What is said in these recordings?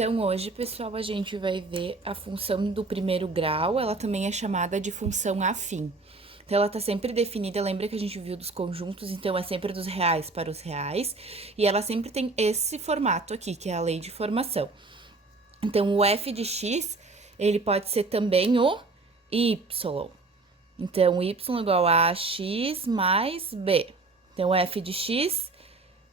Então, hoje, pessoal, a gente vai ver a função do primeiro grau, ela também é chamada de função afim. Então, ela tá sempre definida, lembra que a gente viu dos conjuntos, então é sempre dos reais para os reais, e ela sempre tem esse formato aqui, que é a lei de formação. Então, o f de x, ele pode ser também o y. Então, y igual a x mais b. Então, o f de x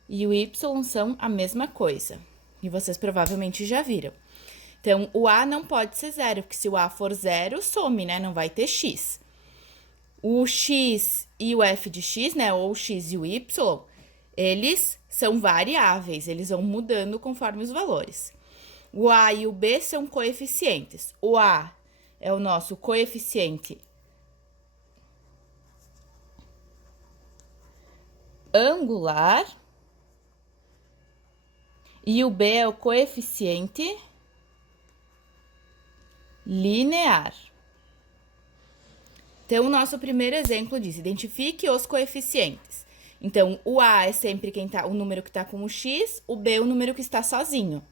e o y são a mesma coisa. E vocês provavelmente já viram. Então, o a não pode ser zero, porque se o a for zero, some, né? Não vai ter x. O x e o f de x, né? Ou o x e o y, eles são variáveis, eles vão mudando conforme os valores. O a e o b são coeficientes. O a é o nosso coeficiente angular e o b é o coeficiente linear. Então, o nosso primeiro exemplo diz: identifique os coeficientes. Então, o a é sempre o número que está com o x, o b é o número que está sozinho.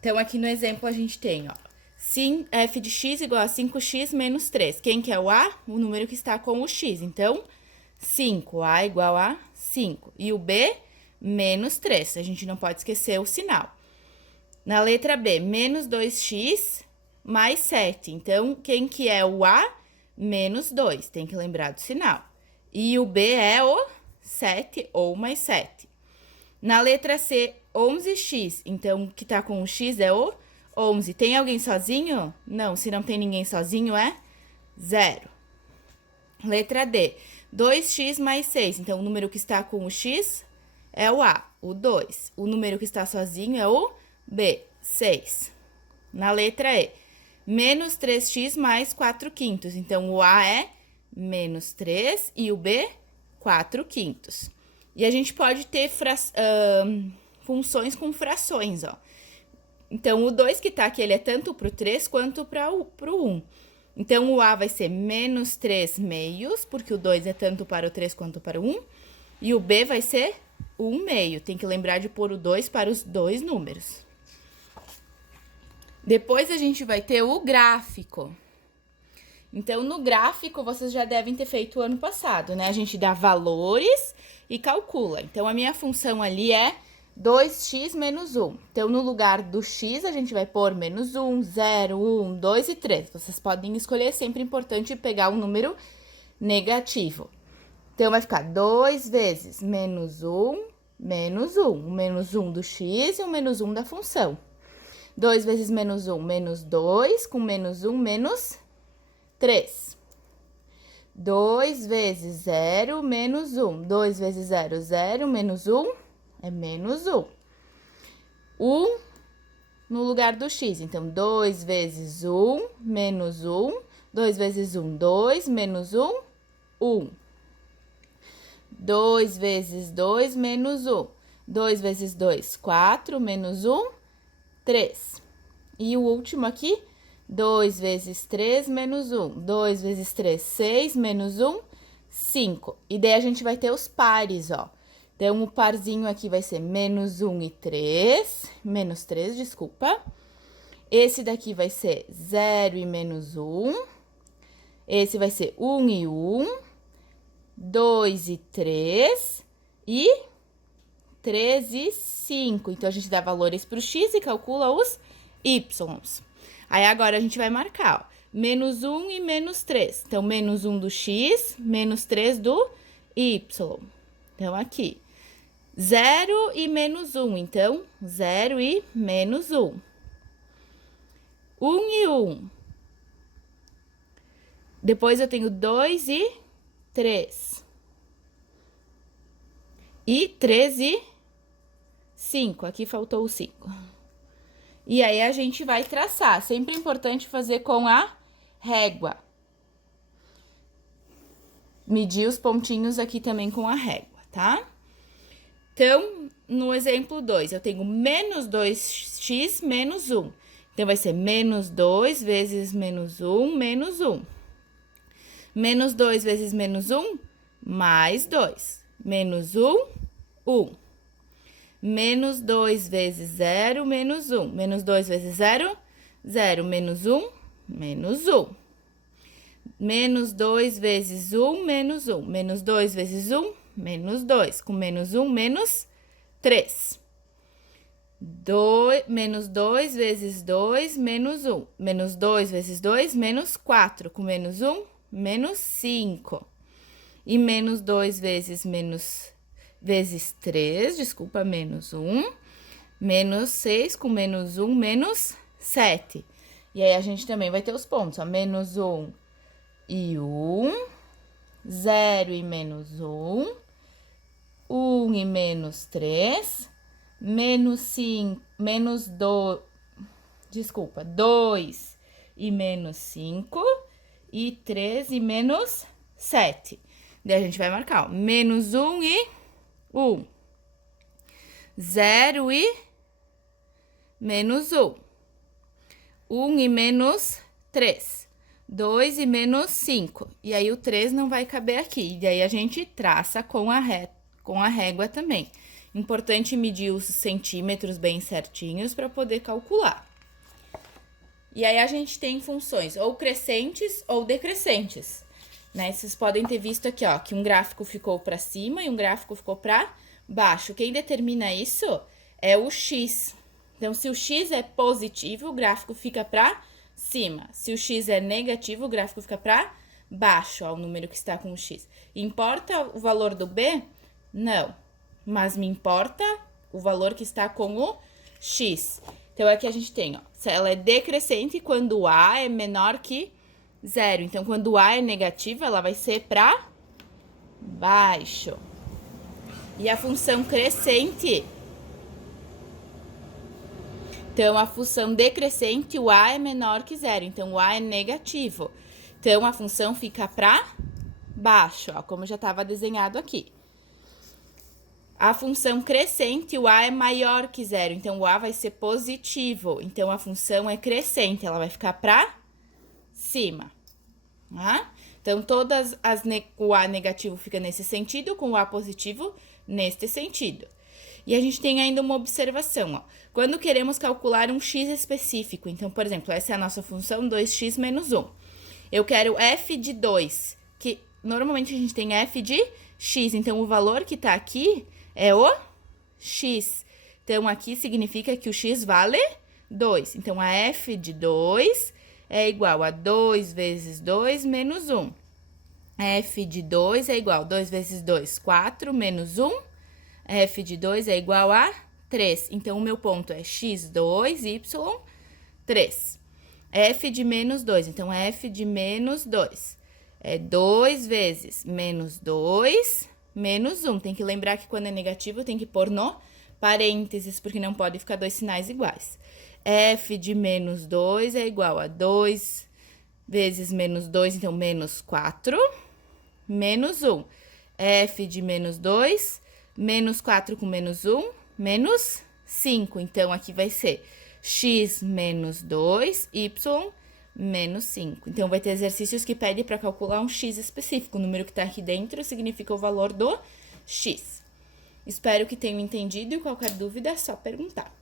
Então, aqui no exemplo a gente tem, ó, f de x igual a 5x menos 3. Quem que é o a? O número que está com o x. Então, 5, a igual a 5. E o b, menos 3. A gente não pode esquecer o sinal. Na letra B, menos 2x mais 7. Então, quem que é o a? Menos 2. Tem que lembrar do sinal. E o b é o 7 ou mais 7. Na letra C, 11x. Então, o que tá com o x é o 11. Tem alguém sozinho? Não, se não tem ninguém sozinho, é 0. Letra D, 2x mais 6. Então, o número que está com o x é o A, o 2. O número que está sozinho é o B, 6. Na letra E, menos 3x mais 4 quintos. Então, o A é menos 3 e o B, 4 quintos. E a gente pode ter funções com frações, ó. Então, o 2 que tá aqui, ele é tanto pro 3 quanto pro 1. Então, o A vai ser menos 3 meios, porque o 2 é tanto para o 3 quanto para o 1. E o B vai ser 1 meio. Tem que lembrar de pôr o 2 para os dois números. Depois, a gente vai ter o gráfico. Então, no gráfico, vocês já devem ter feito o ano passado, né? A gente dá valores e calcula. Então, a minha função ali é 2x menos 1. Então, no lugar do x, a gente vai pôr menos 1, 0, 1, 2 e 3. Vocês podem escolher, é sempre importante pegar um número negativo. Então, vai ficar 2 vezes menos 1, menos 1. O menos 1 do x e o menos 1 da função. 2 vezes menos 1, menos 2, com menos 1, menos 3. 2 vezes 0, menos 1. 2 vezes 0, 0, menos 1 é menos 1. 1 no lugar do x. Então, 2 vezes 1, menos 1. 2 vezes 1, 2, menos 1, 1. 2 vezes 2, menos 1. 2 vezes 2, 4, menos 1, 3. E o último aqui, 2 vezes 3, menos 1. 2 vezes 3, 6, menos 1, 5. E daí a gente vai ter os pares, ó. Então, o parzinho aqui vai ser menos 1 e 3. Menos 3, desculpa. Esse daqui vai ser 0 e menos 1. Esse vai ser 1 e 1. 2 e 3. E 3 e 5. Então, a gente dá valores para o x e calcula os y's. Aí, agora, a gente vai marcar, ó, menos 1 e menos 3. Então, menos 1 do x, menos 3 do y. Então, aqui, 0 e menos 1. Então, 0 e menos 1. 1 e 1. Depois, eu tenho 2 e 3. E 3 e 5. Aqui faltou o 5. E aí, a gente vai traçar. Sempre é importante fazer com a régua. Medir os pontinhos aqui também com a régua, tá? Então, no exemplo 2, eu tenho menos 2x menos 1. Então, vai ser menos 2 vezes menos 1, menos 1. Menos 2 vezes menos 1, mais 2. Menos 1, 1. Menos 2 vezes 0, menos 1. Menos 2 vezes 0, 0. Menos 1, menos 1. Menos 2 vezes 1, menos 1. Menos 2 vezes 1, menos 2. Com menos 1, menos 3. Menos 2 vezes 2, menos 1. Menos 2 vezes 2, menos 4. Com menos 1, menos 5. E menos 2 vezes 3, desculpa, menos 1. Menos 6, com menos 1, menos 7. E aí, a gente também vai ter os pontos, ó. Menos 1 e 1. 0 e menos 1. 1 e menos 3. Menos 5, menos 2, desculpa, 2 e menos 5, e 3 e menos 7. Daí a gente vai marcar, ó, menos 1 e 1, 0 e menos 1, 1 e menos 3, 2 e menos 5. E aí, o 3 não vai caber aqui, e aí a gente traça com a régua também. Importante medir os centímetros bem certinhos para poder calcular. E aí, a gente tem funções ou crescentes ou decrescentes, né? Vocês podem ter visto aqui, ó, que um gráfico ficou para cima e um gráfico ficou para baixo. Quem determina isso é o x. Então, se o x é positivo, o gráfico fica para cima. Se o x é negativo, o gráfico fica para baixo, ó, o número que está com o x. Importa o valor do b? Não. Mas me importa o valor que está com o x. Então, aqui a gente tem, ó, ela é decrescente quando o a é menor que 0. Então, quando o a é negativo, ela vai ser para baixo. E a função crescente, então, a função decrescente, o a é menor que 0. Então, o a é negativo. Então, a função fica para baixo, ó, como já estava desenhado aqui. A função crescente, o a é maior que 0, então o a vai ser positivo. Então, a função é crescente, ela vai ficar para cima. Tá? Então, o a negativo fica nesse sentido, com o a positivo neste sentido. E a gente tem ainda uma observação, ó. Quando queremos calcular um x específico, então, por exemplo, essa é a nossa função 2x menos 1. Eu quero f de 2, que normalmente a gente tem f de x, então o valor que tá aqui é o x. Então, aqui significa que o x vale 2. Então, a f de 2 é igual a 2 vezes 2 menos 1. F de 2 é igual a 2 vezes 2, 4, menos 1. F de 2 é igual a 3. Então, o meu ponto é x2, y, 3. F de menos 2. Então, f de menos 2 é 2 vezes menos 2, menos 1. Tem que lembrar que quando é negativo, tem que pôr no parênteses, porque não pode ficar dois sinais iguais. F de menos 2 é igual a 2 vezes menos 2, então, menos 4, menos 1. F de menos 2, menos 4 com menos 1, menos 5. Então, aqui vai ser x menos 2, y menos 5. Então, vai ter exercícios que pedem para calcular um x específico. O número que está aqui dentro significa o valor do x. Espero que tenham entendido e qualquer dúvida é só perguntar.